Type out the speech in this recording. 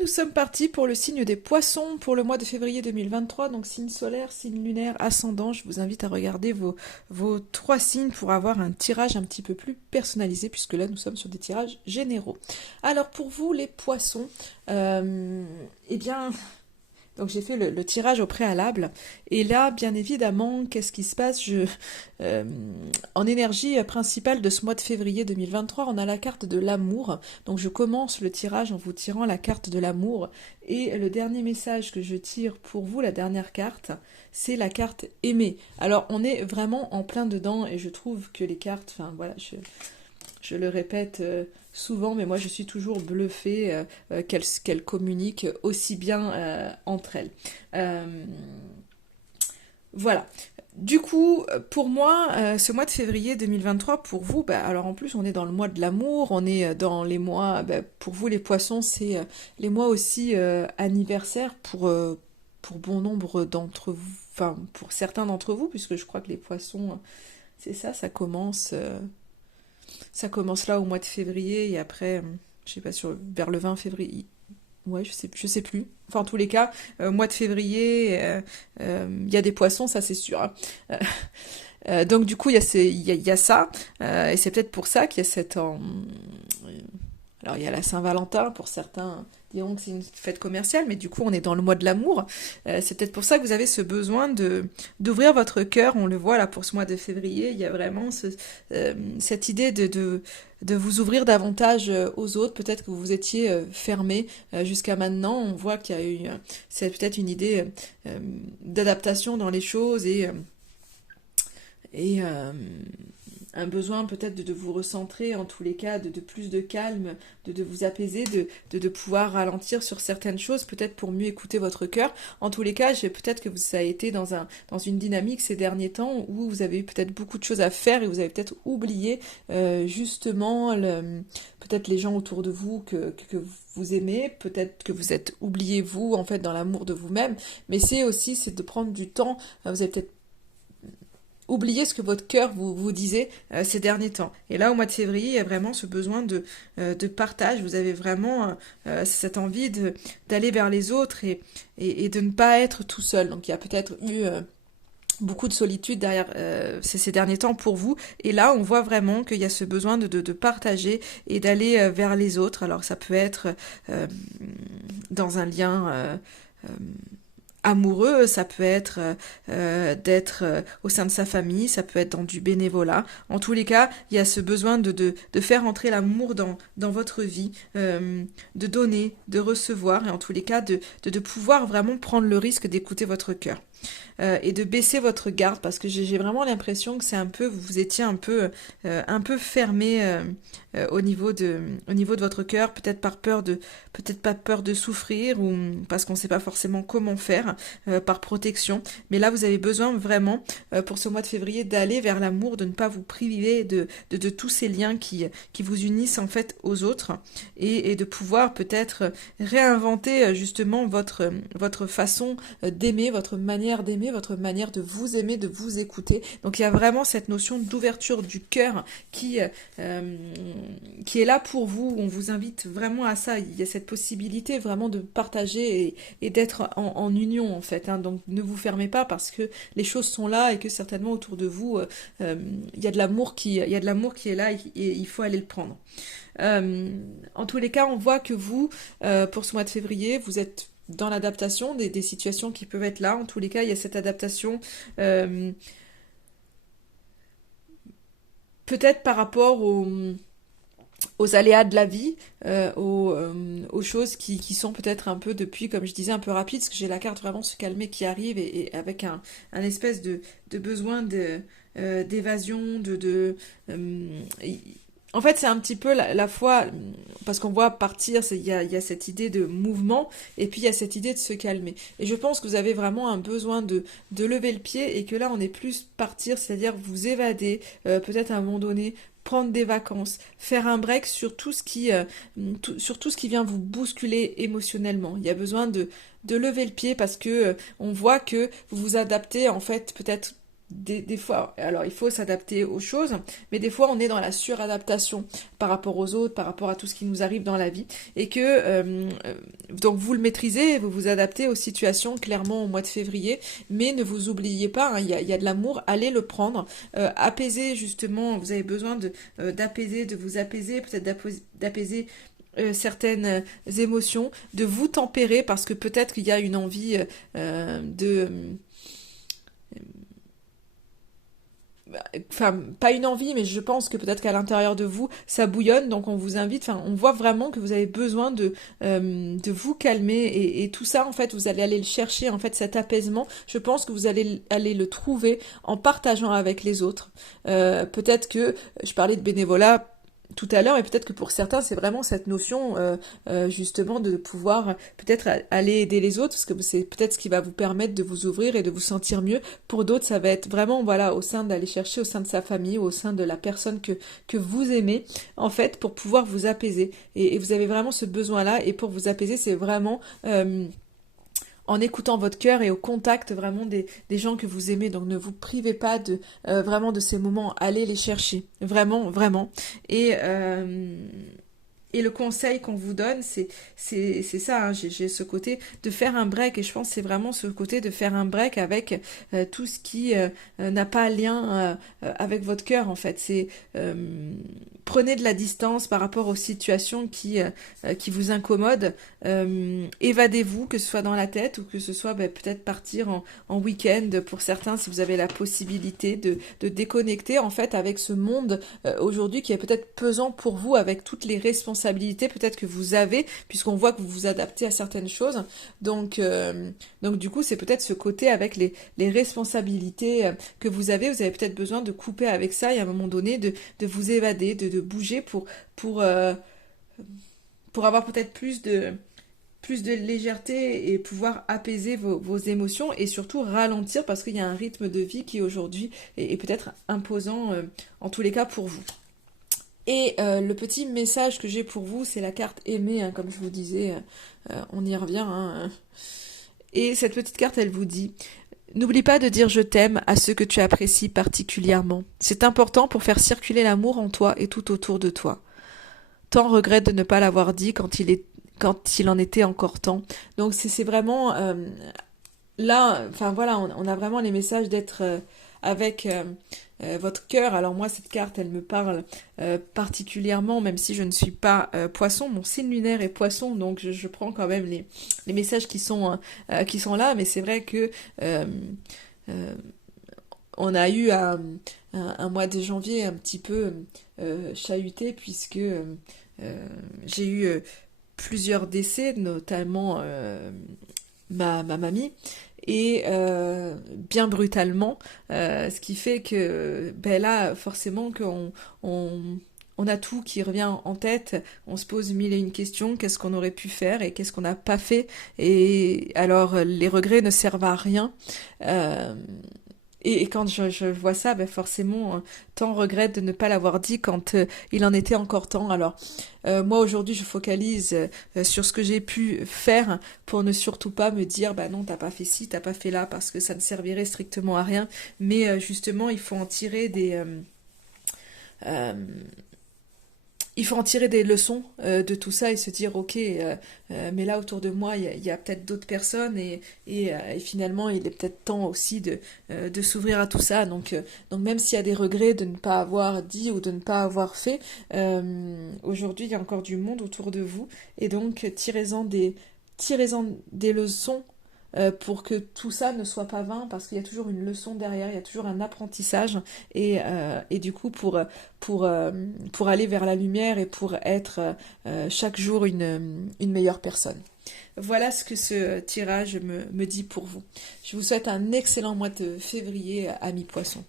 nous sommes partis pour le signe des poissons pour le mois de février 2023, donc signe solaire, signe lunaire, ascendant. Je vous invite à regarder vos trois signes pour avoir un tirage un petit peu plus personnalisé, puisque là nous sommes sur des tirages généraux. Alors pour vous les poissons, eh bien... Donc j'ai fait le tirage au préalable et là bien évidemment qu'est-ce qui se passe en énergie principale de ce mois de février 2023 on a la carte de l'amour. Donc je commence le tirage en vous tirant la carte de l'amour et le dernier message que je tire pour vous, la dernière carte, c'est la carte aimée. Alors on est vraiment en plein dedans et je trouve que les cartes, enfin voilà, je le répète souvent, mais moi je suis toujours bluffée qu'elles communiquent aussi bien entre elles. Voilà. Du coup, pour moi, ce mois de février 2023, pour vous, alors en plus on est dans le mois de l'amour, on est dans les mois, pour vous les poissons, c'est les mois aussi anniversaires pour bon nombre d'entre vous, enfin pour certains d'entre vous, puisque je crois que les poissons, c'est ça, ça commence là au mois de février et après, je sais pas, vers le 20 février. Ouais, je sais plus. Enfin, en tous les cas, mois de février, il y a des poissons, ça c'est sûr, hein. Donc du coup, il y a ça, et c'est peut-être pour ça qu'il y a alors il y a la Saint-Valentin, pour certains diront que c'est une fête commerciale, mais du coup on est dans le mois de l'amour. C'est peut-être pour ça que vous avez ce besoin d'ouvrir votre cœur. On le voit là pour ce mois de février, il y a vraiment cette idée de vous ouvrir davantage aux autres. Peut-être que vous étiez fermé jusqu'à maintenant. On voit qu'il y a eu, c'est peut-être une idée d'adaptation dans les choses et un besoin peut-être de vous recentrer, en tous les cas, de plus de calme, de vous apaiser, de pouvoir ralentir sur certaines choses, peut-être pour mieux écouter votre cœur. En tous les cas, peut-être que ça a été dans une dynamique ces derniers temps où vous avez eu peut-être beaucoup de choses à faire et vous avez peut-être oublié justement peut-être les gens autour de vous que vous aimez, peut-être que vous êtes oublié vous en fait dans l'amour de vous-même, mais c'est de prendre du temps. Vous avez peut-être oubliez ce que votre cœur vous disait ces derniers temps. Et là, au mois de février, il y a vraiment ce besoin de partage. Vous avez vraiment cette envie d'aller vers les autres et de ne pas être tout seul. Donc, il y a peut-être eu beaucoup de solitude derrière ces derniers temps pour vous. Et là, on voit vraiment qu'il y a ce besoin de partager et d'aller vers les autres. Alors, ça peut être dans un lien... amoureux, ça peut être d'être au sein de sa famille, ça peut être dans du bénévolat. En tous les cas, il y a ce besoin de faire entrer l'amour dans votre vie, de donner, de recevoir, et en tous les cas, de pouvoir vraiment prendre le risque d'écouter votre cœur. Et de baisser votre garde, parce que j'ai vraiment l'impression que c'est un peu, vous étiez un peu fermé au niveau de votre cœur, peut-être peut-être pas peur de souffrir, ou parce qu'on ne sait pas forcément comment faire, par protection. Mais là, vous avez besoin vraiment, pour ce mois de février, d'aller vers l'amour, de ne pas vous priver de tous ces liens qui vous unissent en fait aux autres, et de pouvoir peut-être réinventer justement votre façon d'aimer, votre manière d'aimer, votre manière de vous aimer, de vous écouter. Donc il y a vraiment cette notion d'ouverture du cœur qui est là pour vous. On vous invite vraiment à ça. Il y a cette possibilité vraiment de partager et d'être en union en fait, hein. Donc ne vous fermez pas parce que les choses sont là et que certainement autour de vous il y a de l'amour qui est là et il faut aller le prendre. En tous les cas, on voit que vous, pour ce mois de février, vous êtes dans l'adaptation des situations qui peuvent être là. En tous les cas, il y a cette adaptation peut-être par rapport aux aléas de la vie, aux choses qui sont peut-être un peu depuis, comme je disais, un peu rapides, parce que j'ai la carte vraiment se calmer qui arrive et avec un espèce de besoin d'évasion, en fait, c'est un petit peu la fois, parce qu'on voit partir, il y a cette idée de mouvement, et puis il y a cette idée de se calmer. Et je pense que vous avez vraiment un besoin de lever le pied, et que là, on est plus partir, c'est-à-dire vous évader, peut-être à un moment donné, prendre des vacances, faire un break sur tout ce qui vient vous bousculer émotionnellement. Il y a besoin de lever le pied parce que on voit que vous vous adaptez en fait peut-être des fois, alors il faut s'adapter aux choses, mais des fois on est dans la suradaptation par rapport aux autres, par rapport à tout ce qui nous arrive dans la vie, et que donc vous le maîtrisez, vous vous adaptez aux situations clairement au mois de février, mais ne vous oubliez pas, hein, il y a de l'amour, allez le prendre, apaiser justement, vous avez besoin d'apaiser, de vous apaiser, peut-être d'apaiser certaines émotions, de vous tempérer parce que peut-être qu'il y a une envie de enfin pas une envie mais je pense que peut-être qu'à l'intérieur de vous ça bouillonne donc on vous invite enfin on voit vraiment que vous avez besoin de vous calmer et tout ça en fait vous allez aller le chercher en fait cet apaisement je pense que vous allez aller le trouver en partageant avec les autres peut-être que je parlais de bénévolat tout à l'heure, et peut-être que pour certains, c'est vraiment cette notion justement de pouvoir peut-être aller aider les autres, parce que c'est peut-être ce qui va vous permettre de vous ouvrir et de vous sentir mieux. Pour d'autres, ça va être vraiment voilà au sein d'aller chercher au sein de sa famille, au sein de la personne que vous aimez, en fait, pour pouvoir vous apaiser. Et vous avez vraiment ce besoin-là, et pour vous apaiser, c'est vraiment en écoutant votre cœur et au contact vraiment des gens que vous aimez. Donc ne vous privez pas de vraiment de ces moments, allez les chercher, vraiment, vraiment. Et, euh, et le conseil qu'on vous donne, c'est ça, hein, j'ai ce côté de faire un break, et je pense que c'est vraiment ce côté de faire un break avec tout ce qui n'a pas lien avec votre cœur, en fait. C'est prenez de la distance par rapport aux situations qui vous incommodent, évadez-vous, que ce soit dans la tête ou que ce soit peut-être partir en week-end pour certains, si vous avez la possibilité de déconnecter en fait avec ce monde aujourd'hui qui est peut-être pesant pour vous avec toutes les responsabilités peut-être que vous avez puisqu'on voit que vous vous adaptez à certaines choses donc du coup c'est peut-être ce côté avec les responsabilités que vous avez peut-être besoin de couper avec ça et à un moment donné de vous évader, de bouger pour, euh, pour avoir peut-être plus de légèreté et pouvoir apaiser vos émotions et surtout ralentir parce qu'il y a un rythme de vie qui aujourd'hui est peut-être imposant en tous les cas pour vous. Et le petit message que j'ai pour vous, c'est la carte aimée, hein, comme je vous disais, on y revient. Hein. Et cette petite carte, elle vous dit, n'oublie pas de dire je t'aime à ceux que tu apprécies particulièrement. C'est important pour faire circuler l'amour en toi et tout autour de toi. Tant regrette de ne pas l'avoir dit quand il en était encore temps. Donc c'est vraiment là, enfin voilà, on a vraiment les messages d'être avec votre cœur. Alors moi, cette carte, elle me parle particulièrement, même si je ne suis pas poisson. Mon signe lunaire est poisson, donc je prends quand même les messages qui sont là. Mais c'est vrai que euh, on a eu un mois de janvier un petit peu chahuté, puisque j'ai eu plusieurs décès, notamment ma mamie, et bien brutalement, ce qui fait que ben là, forcément, on a tout qui revient en tête, on se pose mille et une questions, qu'est-ce qu'on aurait pu faire et qu'est-ce qu'on n'a pas fait, et alors les regrets ne servent à rien. Euh, et quand je vois ça, ben forcément, tant regrette de ne pas l'avoir dit quand il en était encore temps. Alors, moi aujourd'hui, je focalise sur ce que j'ai pu faire pour ne surtout pas me dire, bah non, t'as pas fait ci, t'as pas fait là, parce que ça ne servirait strictement à rien. Mais justement, euh, il faut en tirer des leçons de tout ça et se dire ok mais là autour de moi il y a peut-être d'autres personnes et finalement il est peut-être temps aussi de s'ouvrir à tout ça donc même s'il y a des regrets de ne pas avoir dit ou de ne pas avoir fait aujourd'hui il y a encore du monde autour de vous et donc tirez-en des leçons pour que tout ça ne soit pas vain, parce qu'il y a toujours une leçon derrière, il y a toujours un apprentissage, et du coup pour aller vers la lumière et pour être chaque jour une meilleure personne. Voilà ce que ce tirage me dit pour vous. Je vous souhaite un excellent mois de février, amis poissons.